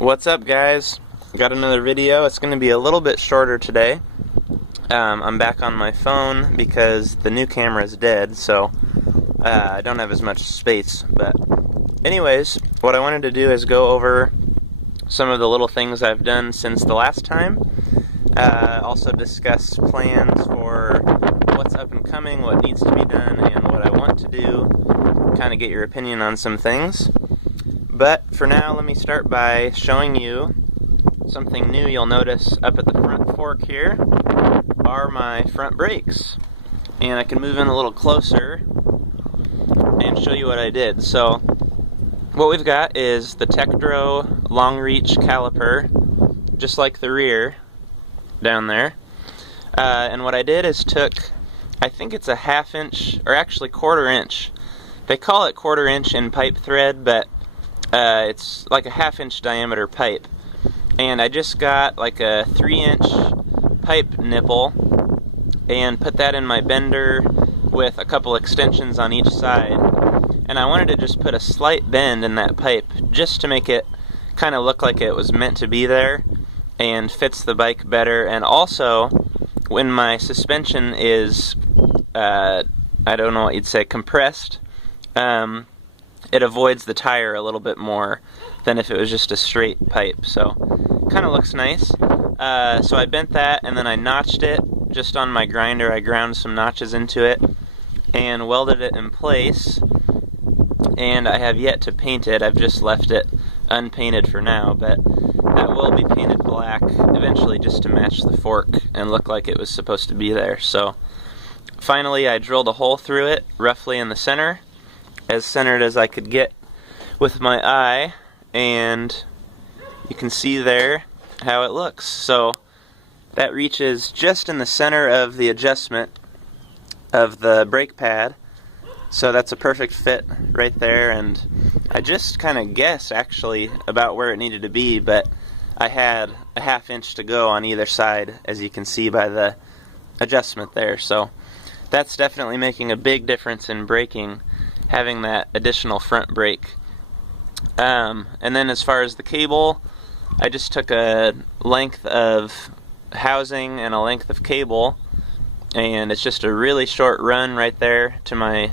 What's up, guys? Got another video. It's going to be a little bit shorter today. I'm back on my phone because the new camera is dead, so I don't have as much space. But anyways, what I wanted to do is go over some of the little things I've done since the last time. Also discuss plans for what's up and coming, what needs to be done, and what I want to do. Kind of get your opinion on some things. But for now, let me start by showing you something new. You'll notice up at the front fork here are my front brakes. And I can move in a little closer and show you what I did. So what we've got is the Tektro long reach caliper, just like the rear down there. And what I did is took, I think it's a 1/2 inch, or actually 1/4 inch. They call it 1/4 inch in pipe thread, but it's like a 1/2 inch diameter pipe. And I just got like a 3-inch pipe nipple and put that in my bender with a couple extensions on each side. And I wanted to just put a slight bend in that pipe just to make it kind of look like it was meant to be there and fits the bike better. And also, when my suspension is, I don't know what you'd say, compressed, it avoids the tire a little bit more than if it was just a straight pipe. So kind of looks nice. So I bent that and then I notched it just on my grinder. I ground some notches into it and welded it in place. And I have yet to paint it. I've just left it unpainted for now, but that will be painted black eventually just to match the fork and look like it was supposed to be there. So finally I drilled a hole through it roughly in the center, as centered as I could get with my eye, and you can see there how it looks. So that reaches just in the center of the adjustment of the brake pad, so that's a perfect fit right there. And I just kind of guessed actually about where it needed to be, but I had a 1/2 inch to go on either side, as you can see by the adjustment there. So that's definitely making a big difference in braking, having that additional front brake. And then as far as the cable, I just took a length of housing and a length of cable, and it's just a really short run right there to my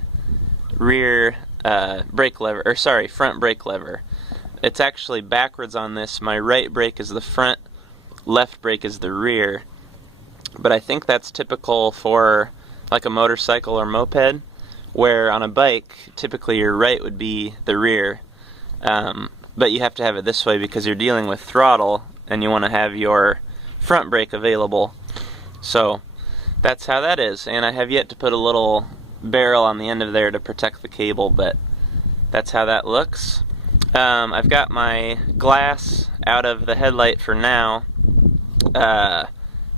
rear brake lever, or sorry, front brake lever. It's actually backwards on this. My right brake is the front, left brake is the rear. But I think that's typical for like a motorcycle or moped, where on a bike, typically your right would be the rear. But you have to have it this way because you're dealing with throttle and you want to have your front brake available. So that's how that is. And I have yet to put a little barrel on the end of there to protect the cable, but that's how that looks. I've got my glass out of the headlight for now.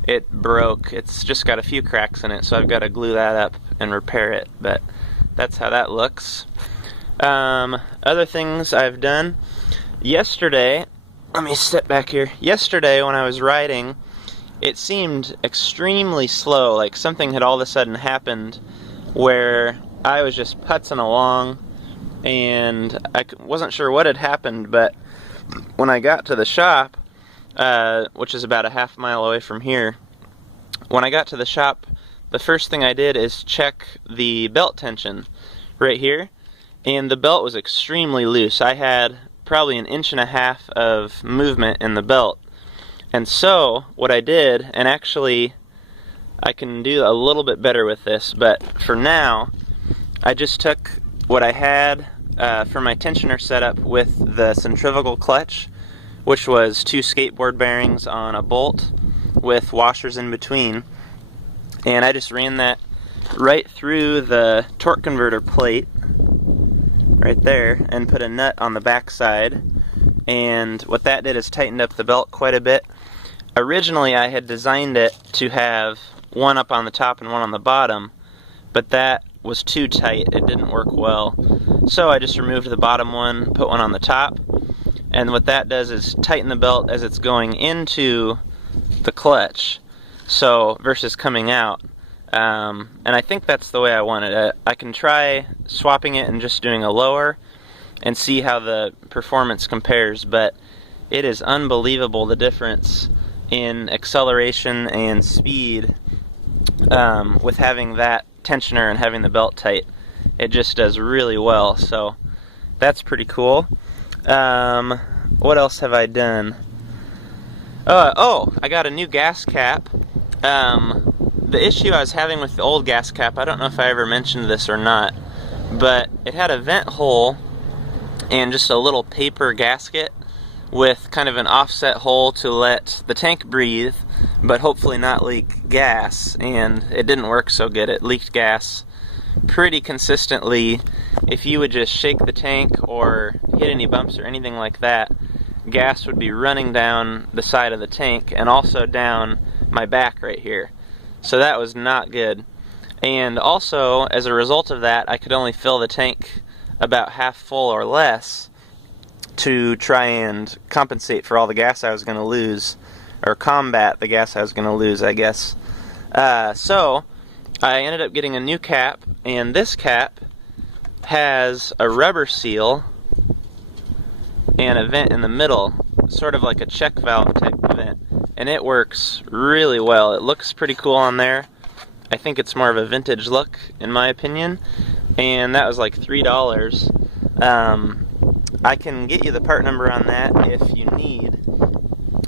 It broke. It's just got a few cracks in it, so I've got to glue that up and repair it, but that's how that looks. Other things I've done. Yesterday, let me step back here. Yesterday when I was riding, it seemed extremely slow, like something had all of a sudden happened where I was just putzing along and I wasn't sure what had happened, but when I got to the shop, which is about a 1/2 mile away from here, when I got to the shop, the first thing I did is check the belt tension right here, and the belt was extremely loose. I had probably 1.5 inches of movement in the belt. And so what I did, and actually I can do a little bit better with this, but for now I just took what I had for my tensioner setup with the centrifugal clutch, which was 2 skateboard bearings on a bolt with washers in between, and I just ran that right through the torque converter plate right there and put a nut on the back side. And what that did is tightened up the belt quite a bit. Originally I had designed it to have one up on the top and one on the bottom, but that was too tight. It didn't work well. So I just removed the bottom one, put one on the top, and what that does is tighten the belt as it's going into the clutch, so versus coming out. And I think that's the way I want it. I can try swapping it and just doing a lower and see how the performance compares, but it is unbelievable the difference in acceleration and speed with having that tensioner and having the belt tight. It just does really well, so that's pretty cool. What else have I done? I got a new gas cap. The issue I was having with the old gas cap, I don't know if I ever mentioned this or not, but it had a vent hole and just a little paper gasket with kind of an offset hole to let the tank breathe, but hopefully not leak gas, and it didn't work so good. It leaked gas pretty consistently. If you would just shake the tank or hit any bumps or anything like that, gas would be running down the side of the tank and also down my back right here. So that was not good. And also, as a result of that, I could only fill the tank about half full or less to try and compensate for all the gas I was going to lose, or combat the gas I was going to lose, I guess. So I ended up getting a new cap, and this cap has a rubber seal and a vent in the middle, sort of like a check valve type vent, and it works really well. It looks pretty cool on there. I think it's more of a vintage look, in my opinion, and that was like $3. I can get you the part number on that if you need,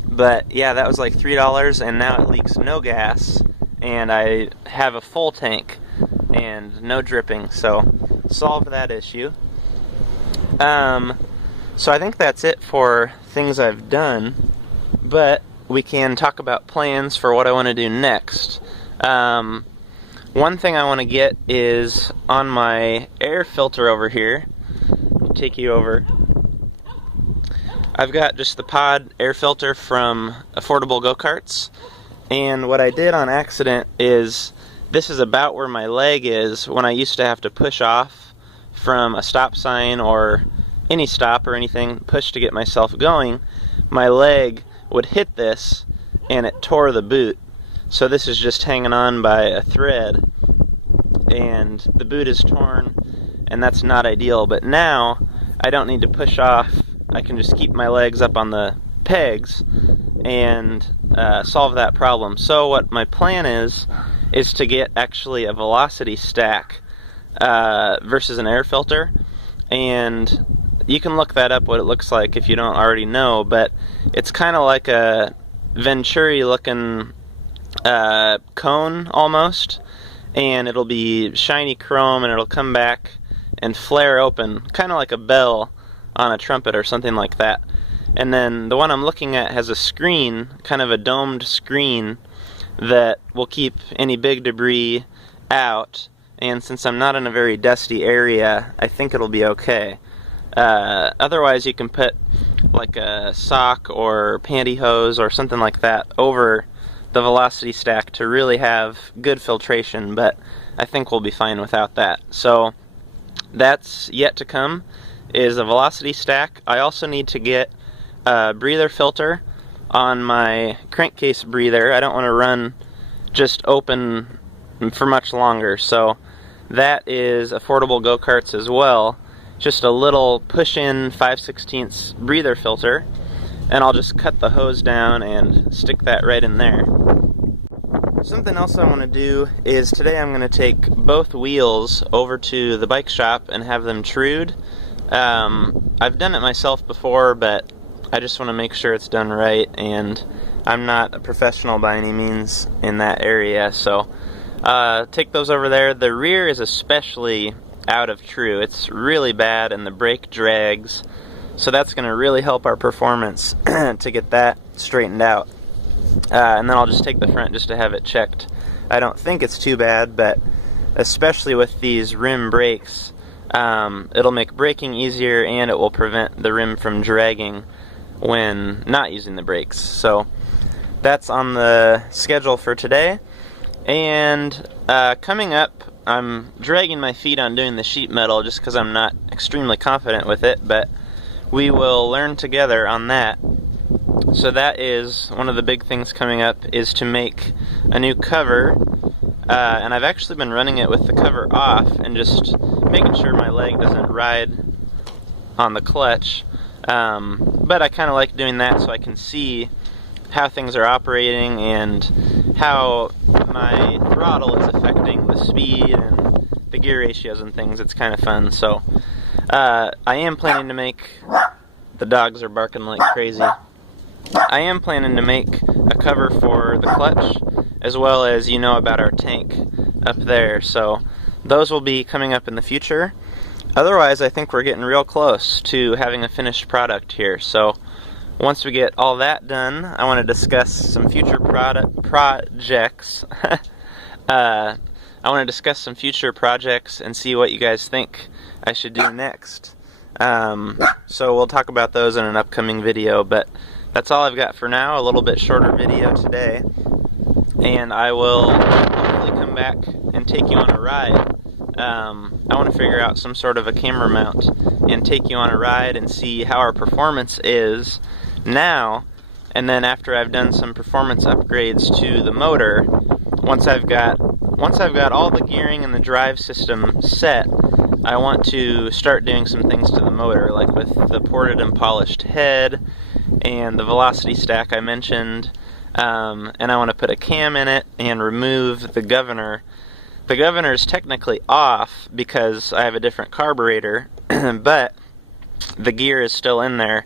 but yeah, that was like $3, and now it leaks no gas, and I have a full tank and no dripping, so solved that issue. So I think that's it for things I've done, but we can talk about plans for what I want to do next. One thing I want to get is on my air filter over here. I'll take you over. I've got just the pod air filter from Affordable Go-Karts, and what I did on accident is, this is about where my leg is when I used to have to push off from a stop sign or any stop or anything, push to get myself going. My leg would hit this and it tore the boot. So this is just hanging on by a thread, and the boot is torn, and that's not ideal. But now I don't need to push off. I can just keep my legs up on the pegs and solve that problem. So what my plan is to get actually a velocity stack versus an air filter, and you can look that up, what it looks like, if you don't already know, but it's kind of like a Venturi looking cone almost, and it'll be shiny chrome, and it'll come back and flare open, kind of like a bell on a trumpet or something like that. And then the one I'm looking at has a screen, kind of a domed screen, that will keep any big debris out, and since I'm not in a very dusty area, I think it'll be okay. Otherwise you can put like a sock or pantyhose or something like that over the velocity stack to really have good filtration, but I think we'll be fine without that. So that's yet to come, is a velocity stack. I also need to get a breather filter on my crankcase breather. I don't want to run just open for much longer, so that is Affordable Go-Karts as well. Just a little push-in 5/16 breather filter, and I'll just cut the hose down and stick that right in there. Something else I want to do is today I'm going to take both wheels over to the bike shop and have them trued. I've done it myself before, but I just want to make sure it's done right, and I'm not a professional by any means in that area, so take those over there. The rear is especially out of true. It's really bad, and the brake drags, so that's going to really help our performance to get that straightened out. And then I'll just take the front just to have it checked. I don't think it's too bad, but especially with these rim brakes, it'll make braking easier, and it will prevent the rim from dragging when not using the brakes. So that's on the schedule for today. And coming up, I'm dragging my feet on doing the sheet metal just because I'm not extremely confident with it, but we will learn together on that. So that is one of the big things coming up, is to make a new cover, and I've actually been running it with the cover off and just making sure my leg doesn't ride on the clutch. But I kind of like doing that so I can see how things are operating and how my throttle is affecting the speed and the gear ratios and things. It's kind of fun. So I am planning to make... The dogs are barking like crazy. I am planning to make a cover for the clutch, as well as about our tank up there. So those will be coming up in the future. Otherwise, I think we're getting real close to having a finished product here. So once we get all that done, I want to discuss some future projects. I want to discuss some future projects and see what you guys think I should do next. So we'll talk about those in an upcoming video, but that's all I've got for now. A little bit shorter video today, and I will hopefully come back and take you on a ride. I want to figure out some sort of a camera mount and take you on a ride and see how our performance is now, and then after I've done some performance upgrades to the motor, once I've got all the gearing and the drive system set, I want to start doing some things to the motor, like with the ported and polished head and the velocity stack I mentioned, and I want to put a cam in it and remove the governor. The governor is technically off because I have a different carburetor, but the gear is still in there,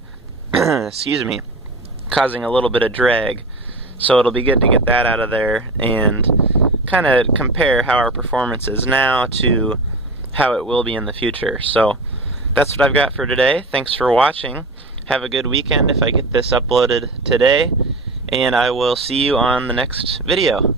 excuse me, causing a little bit of drag. So it'll be good to get that out of there and kind of compare how our performance is now to how it will be in the future. So that's what I've got for today. Thanks for watching. Have a good weekend if I get this uploaded today, and I will see you on the next video.